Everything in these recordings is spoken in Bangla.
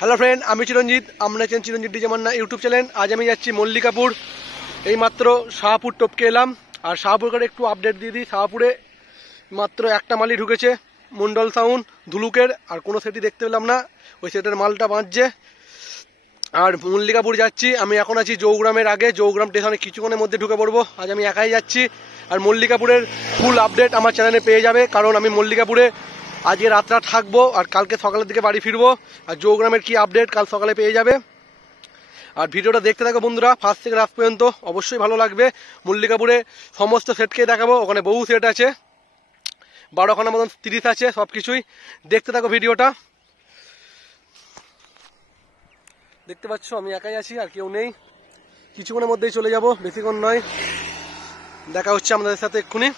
হ্যালো ফ্রেন্ড, আমি চিরঞ্জিত। আমরা আছেন চিরঞ্জিত ডিজে মান্না ইউটিউব চ্যানেল। আজ আমি যাচ্ছি মল্লিকাপুর। এইমাত্র শাহপুর টপকে এলাম। আর শাহপুরকে একটু আপডেট দিয়ে দিই। শাহপুরে মাত্র একটা মালই ঢুকেছে, মন্ডল সাউন্ড ধুলুকের। আর কোনো সেটই দেখতে পেলাম না, ওই সেটের মালটা বাঁচছে। আর মল্লিকাপুর যাচ্ছি আমি। এখন আছি জৌগ্রামের আগে, জৌগ্রাম স্টেশনে কিছুক্ষণের মধ্যে ঢুকে পড়বো। আজ আমি একাই যাচ্ছি। আর মল্লিকাপুরের ফুল আপডেট আমার চ্যানেলে পেয়ে যাবে, কারণ আমি মল্লিকাপুরে আজকে রাতটা থাকবো আর কালকে সকালের দিকে বাড়ি ফিরবো। আর জৌগ্রামের কি আপডেট কাল সকালে পেয়ে যাবে। আর ভিডিওটা দেখতে থাকো বন্ধুরা, ফার্স্ট থেকে লাস্ট পর্যন্ত, অবশ্যই ভালো লাগবে। মল্লিকাপুরে সমস্ত সেটকে দেখাবো। ওখানে বহু সেট আছে, 12খানা মতন 30 আছে, সব কিছুই দেখতে থাকো ভিডিওটা। দেখতে পাচ্ছ আমি একাই আছি, আর কেউ নেই। কিছুক্ষণের মধ্যেই চলে যাব, বেশিক্ষণ নয়। দেখা হচ্ছে আমাদের সাথে এক্ষুনি।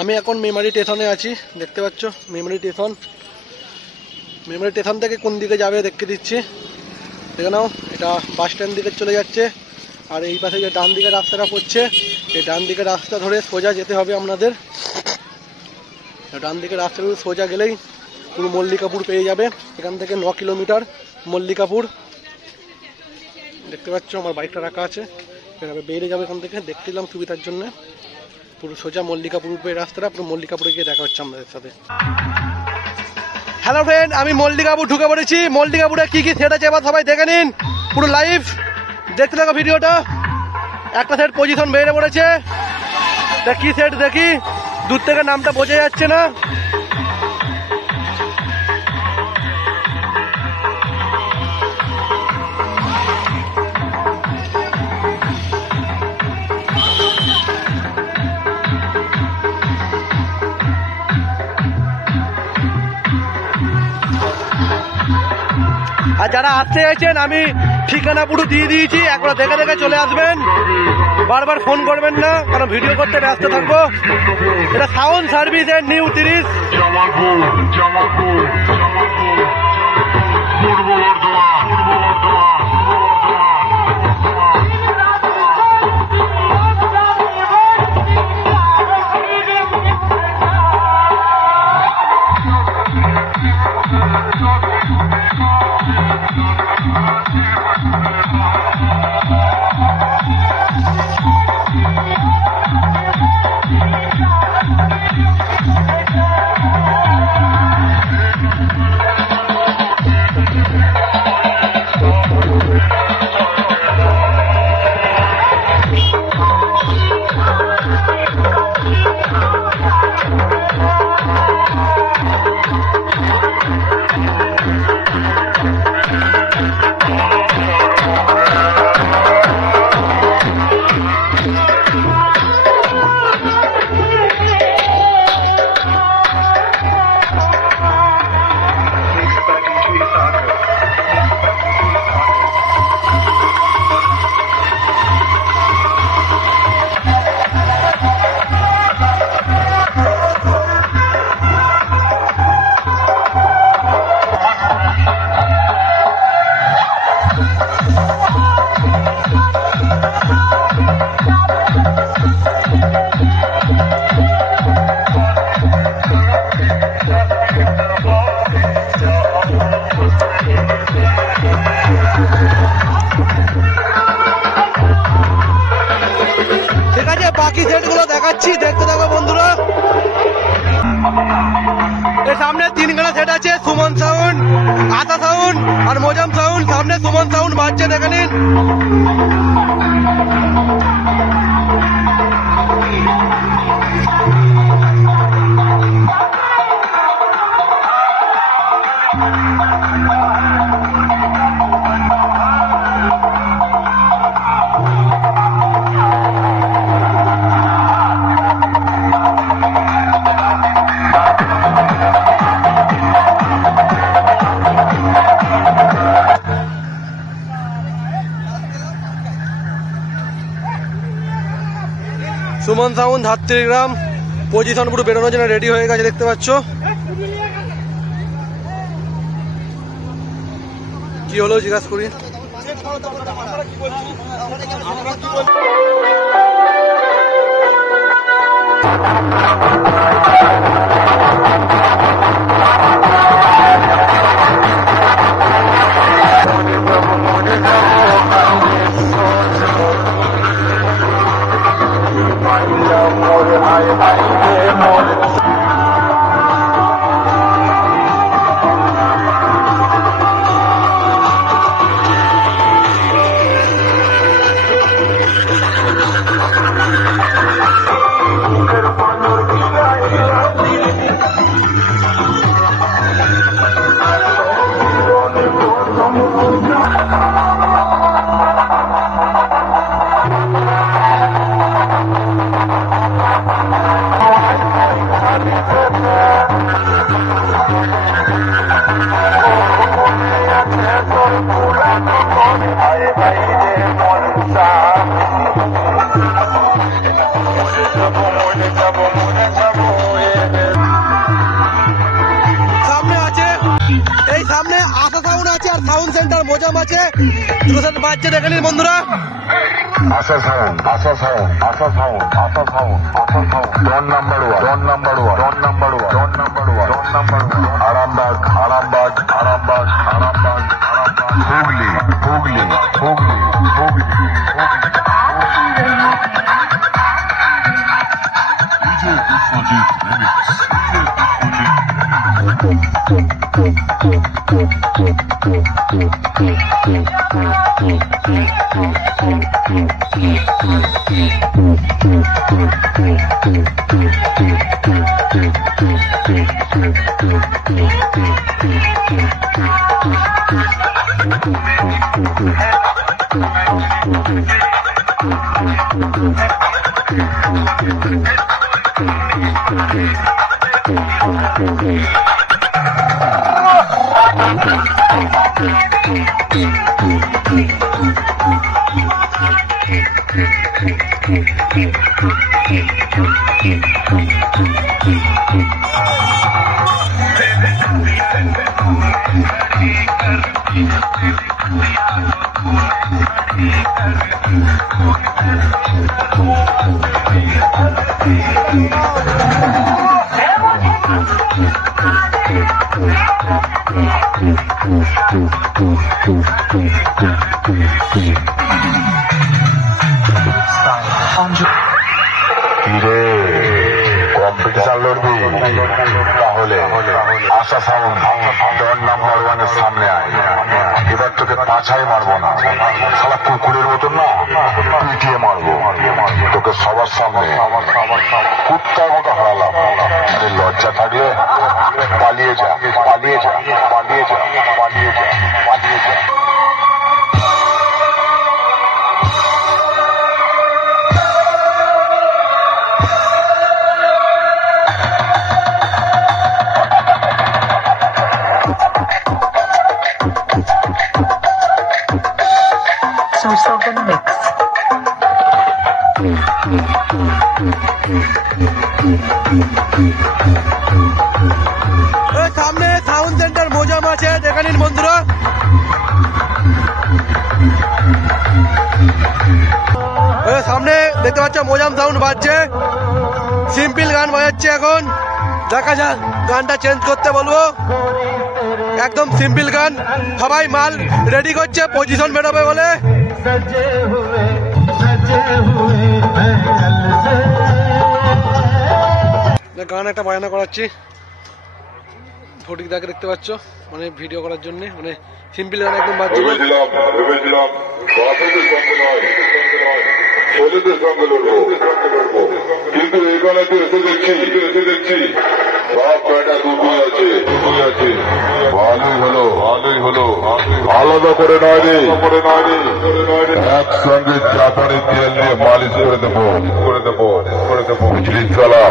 আমি এখন মেমারি স্টেশনে আছি, দেখতে পাচ্ছ মেমারি স্টেশন। মেমারি স্টেশন থেকে কোন দিকে যাবে দেখতে দিচ্ছি, দেখে নাও। এটা বাস স্ট্যান্ড দিকে চলে যাচ্ছে। আর এই পাশে যে ডান দিকে রাস্তাটা পড়ছে, এই ডান দিকে রাস্তা ধরে সোজা যেতে হবে আপনাদের। ডান দিকে রাস্তা ধরে সোজা গেলেই পুরো মল্লিকাপুর পেয়ে যাবে। এখান থেকে 9 কিলোমিটার মল্লিকাপুর। দেখতে পাচ্ছ আমার বাইকটা রাখা আছে, এভাবে বেরিয়ে যাবে এখান থেকে। দেখছিলাম সুবিধার জন্য। পুরো সোজা মল্লিকাপুর পেয়ে রাস্তাটা, পুরো মল্লিকাপুরে গিয়ে দেখা হচ্ছে আমাদের সাথে। হ্যালো ফ্রেন্ড, আমি মল্লিকাপুর ঢুকে পড়েছি। মল্লিকাপুরে কি কি সেট আছে এবার সবাই দেখে নিন, পুরো লাইভ দেখতে থাকো ভিডিওটা। একটা সেট পজিশন বেরিয়ে পড়েছে, কি সেট দেখি, দূর থেকে নামটা বোঝা যাচ্ছে না। আর যারা আসতে চাইছেন আমি ঠিকানা পুরো দিয়ে দিয়েছি, একবার দেখে দেখে চলে আসবেন। বারবার ফোন করবেন না, কারণ ভিডিও করতে ব্যস্ত থাকবো। এটা সাউন্ড সার্ভিসের নিউ 30। ঠিক আছে, বাকি সেট গুলো দেখাচ্ছি, দেখতে থাকো বন্ধুরা। এর সামনে 3খানা সেট আছে, সুমন সাউন্ড, আতা সাউন্ড আর মোজাম সাউন্ড। সামনে সুমন সাউন্ড বাজছে, দেখে নিন। সুমন সাউন্ড 38 গ্রাম, পজিশন পুরো বেরোনোর জন্য রেডি হয়ে গেছে, দেখতে পাচ্ছ। কি হলো জিজ্ঞাসা করি। সামনে আছে, এই সামনে আশা সাউন্ড আছে আর সাউন্ড সেন্টার মোজাম আছে, দুটো সাথে বাজছে দেখে নিন বন্ধুরা। আশা সাউন্ড, আশা সাউন্ড, আশা সাউন্ড, আশা সাউন্ড, আশা সাউন্ড, ডন নাম্বার 1, ডন নাম্বার 1, ডন নাম্বার 1, ডন নাম্বার 1, ডন নাম্বার 1, আরামবাগ, আরামবাগ, আরামবাগ, আরামবাগ, আরামবাগ, হুগলি, হুগলি, হুগলি, হুগলি, কম্পিটিশন লড়বি তাহলে আশা সাউন্ড ডন নাম্বার 1 এর সামনে আয়। এবার তোকে পাছাই মারবো না, সারা কুকুরের মতন না পিটিয়ে মারবো তোকে সবার সামনে, কুত্তার মতো হারালাম। আরে লজ্জা থাকলে পালিয়ে যা, পালিয়ে যা, পালিয়ে যা, পালিয়ে যা, পালিয়ে যা। Source of the mix. সামনে সাউন্ড সেন্টার মোজাম আছে দেখে নিন বন্ধুরা। সামনে দেখতে পাচ্ছ মোজাম সাউন্ড বাজছে, সিম্পল গান বাজাচ্ছে। এখন দেখা যাক, গানটা চেঞ্জ করতে বলবো, একদম সিম্পল গান। সবাই মাল রেডি করছে পজিশন বেরোবে বলে। গান একটা বায়না করাচ্ছি, ফটিক দাকে দেখতে পাচ্ছ, মানে ভিডিও করার জন্য, মানে সিম্পল গান একদম বাজছে। কিন্তু এখানে তো এসে দেখছি সব কয়টা দুটোই আছে, ভালোই হলো, ভালোই হলো, আলাদা করে নয় রে, একসঙ্গে চাপানি তেল দিয়ে মালিশ করে দেবো, করে দেবো, করে দেবো, বুঝলি চলা।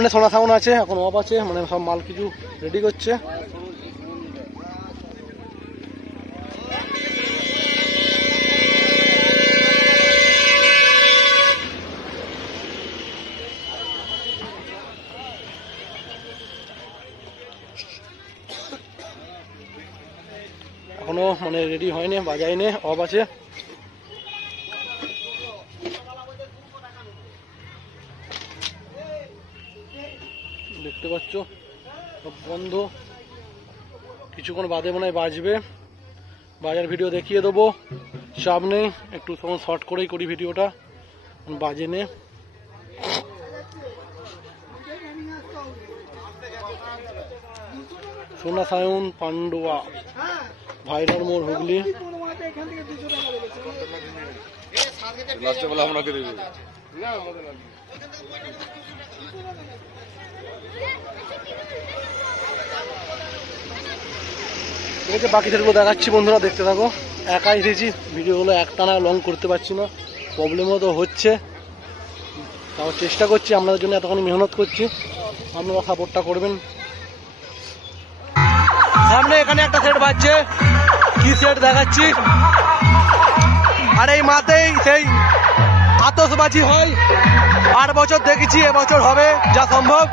সামনে সোনা সাউন্ড আছে, এখন অফ আছে, মানে সব মাল কিছু রেডি করছে। এখনো মানে রেডি হয়নি, বাজায়নি, অফ আছে। দেখতে পাচ্ছ সব বন্ধ, কিছুক্ষণ বাদে মনে হয় বাজবে। বাজার ভিডিও দেখিয়ে দেবো, চাপ নেই, একটু তখন শর্ট করেই করি ভিডিওটা, বাজে নে। সোনা সায়ন পান্ডুয়া, ভাইরার মোড়, হুগলি। ঠিক আছে, বাকি সেগুলো দেখাচ্ছি বন্ধুরা, দেখতে থাকো। একাই এসেছি, ভিডিওগুলো একটানা লং করতে পারছি না, প্রবলেমও তো হচ্ছে, তাও চেষ্টা করছি, আপনাদের জন্য এতক্ষণ মেহনত করছি, আপনারা সাপোর্টটা করবেন। সামনে এখানে একটা সেট বাজছে, কি সেট দেখাচ্ছি। আর এই মাতেই সেই আতশবাজি হয়, 8 বছর দেখেছি, এবছর হবে যা সম্ভব।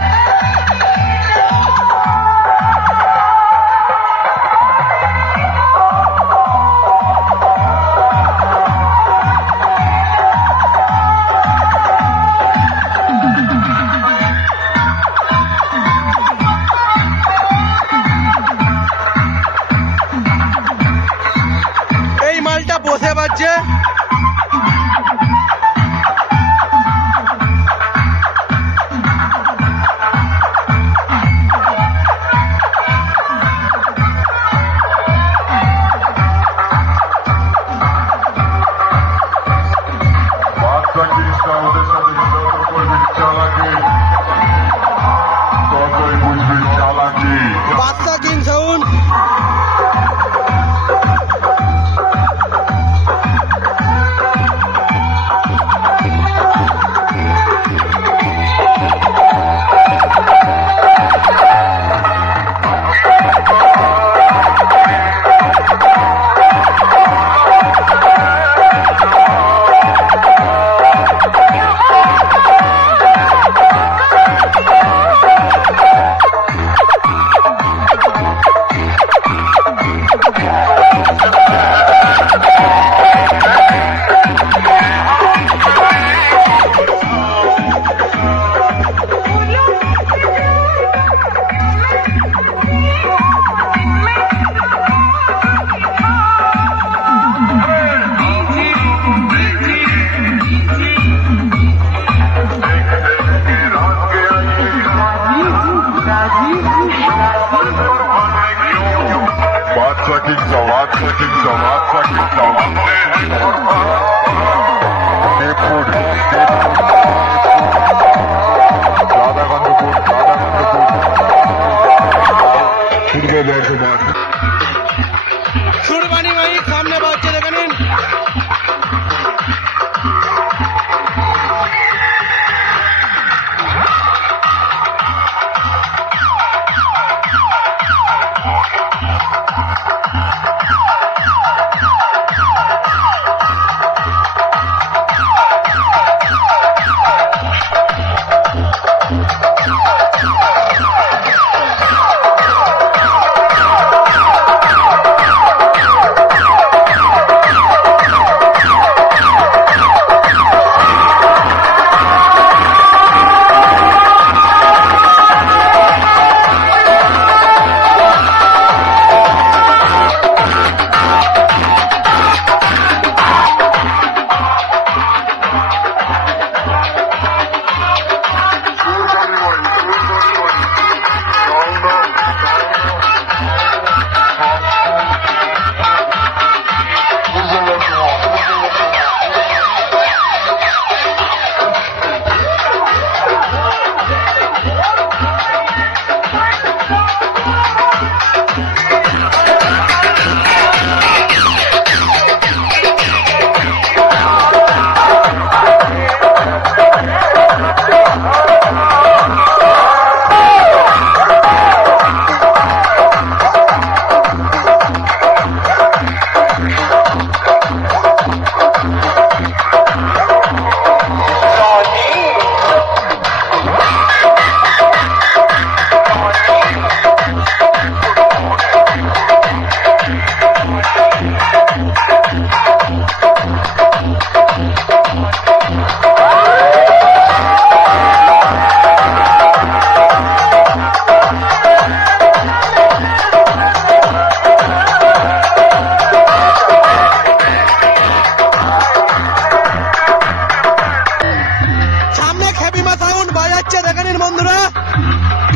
এই মালটা বসে বাজছে,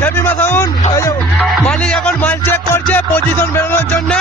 হেভি সাউন্ড। মালিক এখন মাল চেক করছে পজিশন বেরোনোর জন্য।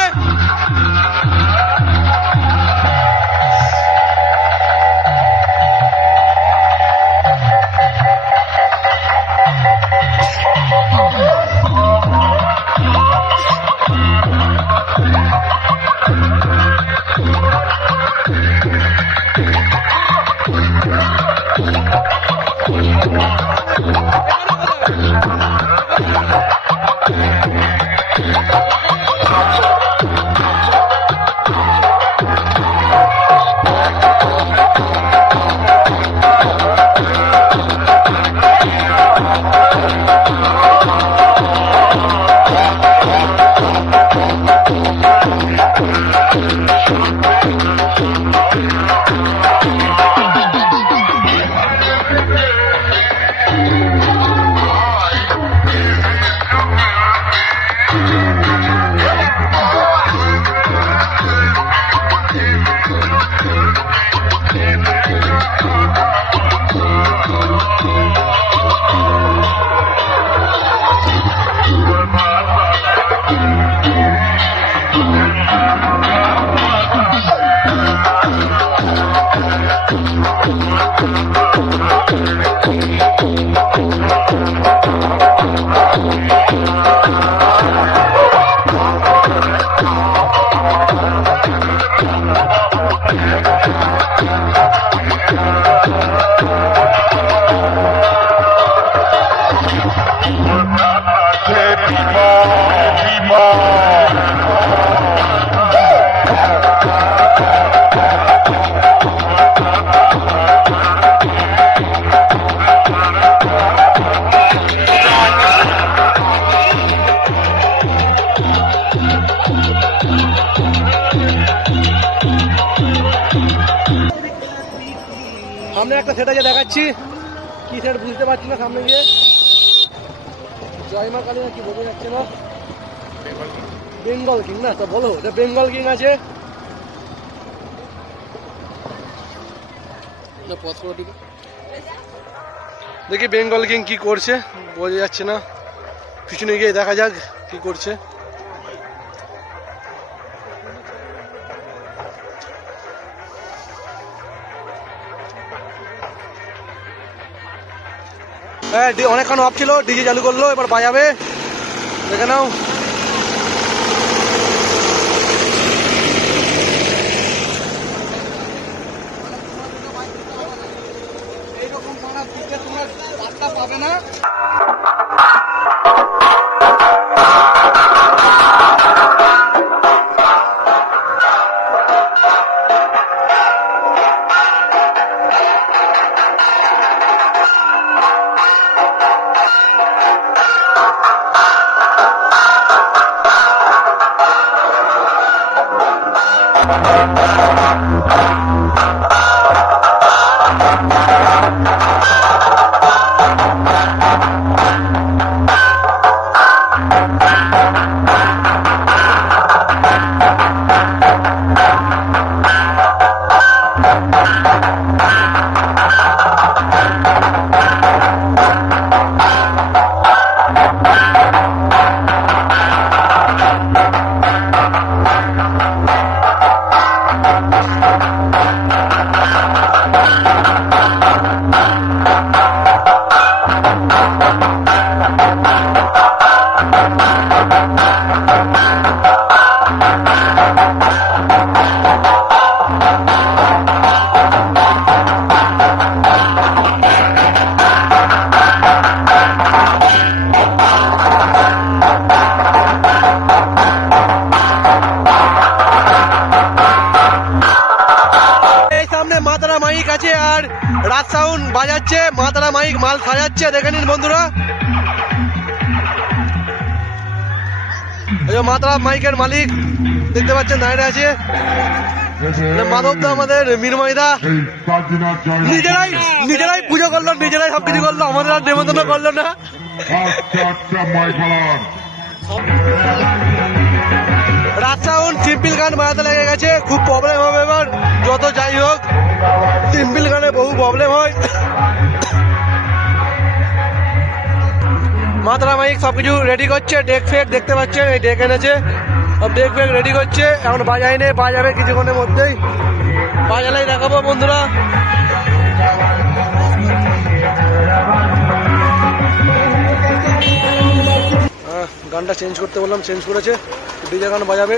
সামনে একটা সেট আছে, দেখাচ্ছি কি সেট বুঝতে পারছি না। সামনে গিয়ে জয়মা কালী না কি বোঝা যাচ্ছে না। বেঙ্গল কিং না, তো বলো এটা বেঙ্গল কিং আছে। দেখি বেঙ্গল কিং কি করছে বোঝা যাচ্ছে না, পিছনে গিয়ে দেখা যাক কি করছে। হ্যাঁ অনেকক্ষণ অফ ছিল, ডিজে চালু করলো, এবার বাজাবে, দেখে নাও। এইরকম তোমরা বার্তা পাবে না। আর রাত সাউন্ড বাজাচ্ছে, মাতারা মাইক মাল সাজাচ্ছে, দেখে নিন বন্ধুরা। মাতারা মাইকের মালিক দেখতে পাচ্ছেন দাঁড়িয়ে আছে, মাধবদা আমাদের মিরমাইদা নিজেরাই পুজো করলো, নিজেরাই সবকিছু করলো, আমাদের আর নেমন্তন্ন করলো না। রাত সাউন্ড সিম্পল গান বাজাতে লেগে গেছে, খুব প্রবলেম হবে এবার। যত যাই হোক সিম্পল গানে বহু প্রবলেম হয়। মাত্রা মাইক সবকিছু রেডি করছে, ডেক ফেক দেখতে পাচ্ছেন, এই ডেক এনেছে, সব ডেক ফেক রেডি করছে, এখন বাজায়নি, বাজাবে কিছুক্ষণের মধ্যেই, বাজালেই দেখাবো বন্ধুরা। গানটা চেঞ্জ করতে বললাম, চেঞ্জ করেছে, ডিজে গান বাজাবে,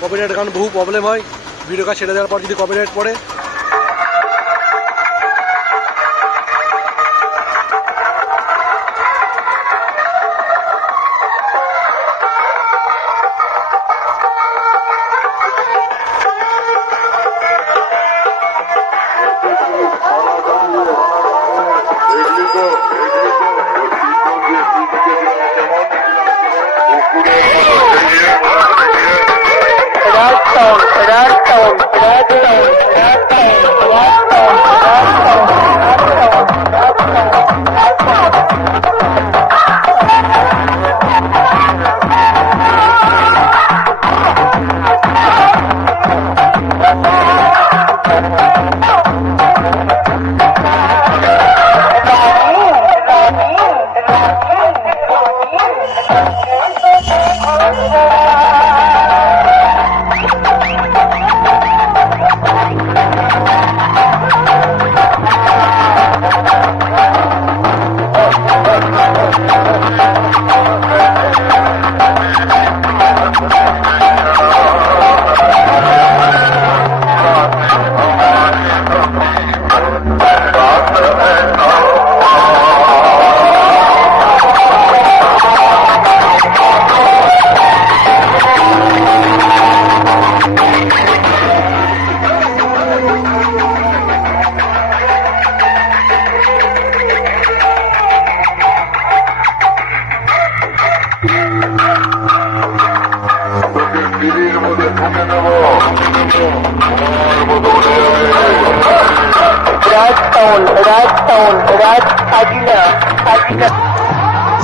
কপিরাইট গান বহু প্রবলেম হয়, ভিডিও কাজ ছেড়ে দেওয়ার পর যদি কপিরাইট পড়ে।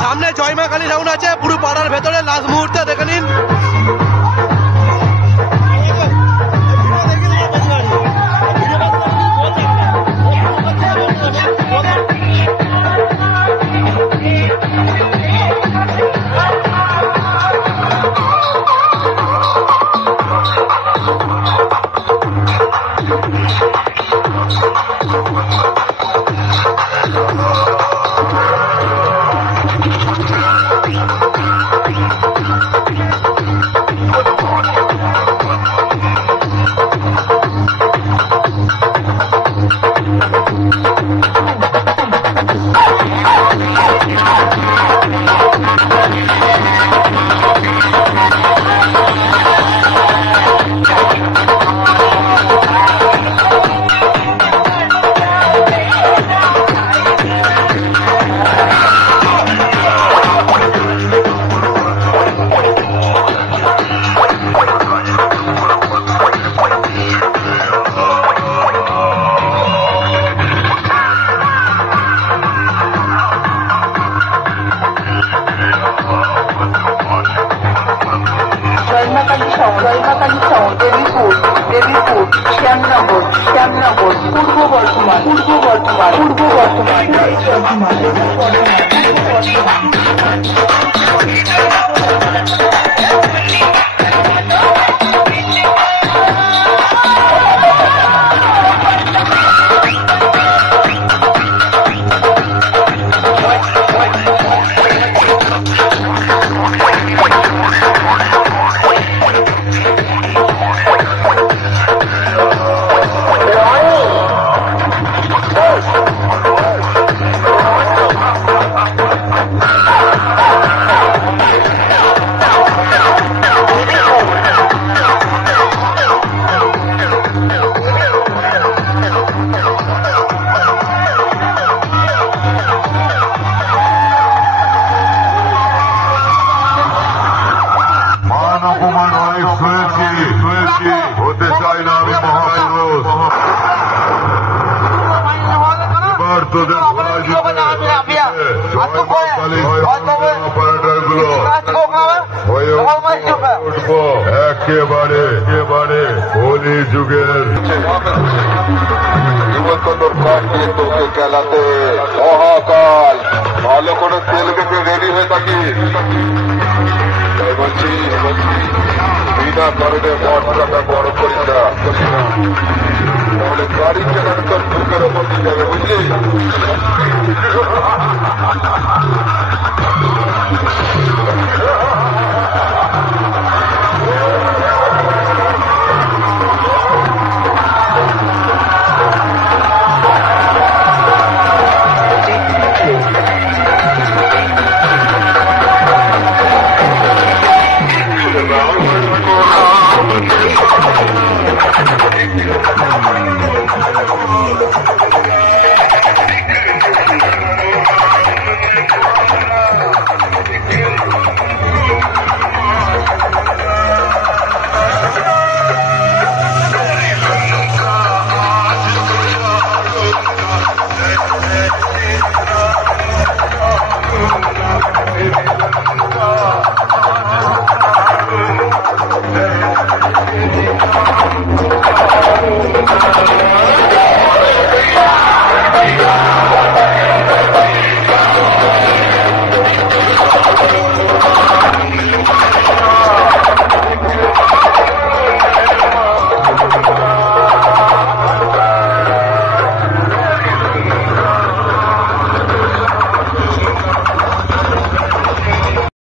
সামনে জয়মা কালী টাউন আছে, পুরো পাড়ার ভেতরে, লাস্ট মুহূর্তে দেখে নিন। শ্যামনগর, পূর্ব বর্ধমান, হতে চাই না আমি মহাপুরুষ, এবার তোদের অপারেটর গুলো হয়ে উঠবো একেবারে কলি যুগের তোর কাটিয়ে তোকে খেলাতে মহাকাল ভালো করে তেল কেটে রেডি হয়ে থাকি তাই বলছি বিনা কারণে মনটাকে বড় করিস না তাহলে গাড়ি চালানো তোর বুকের ওপর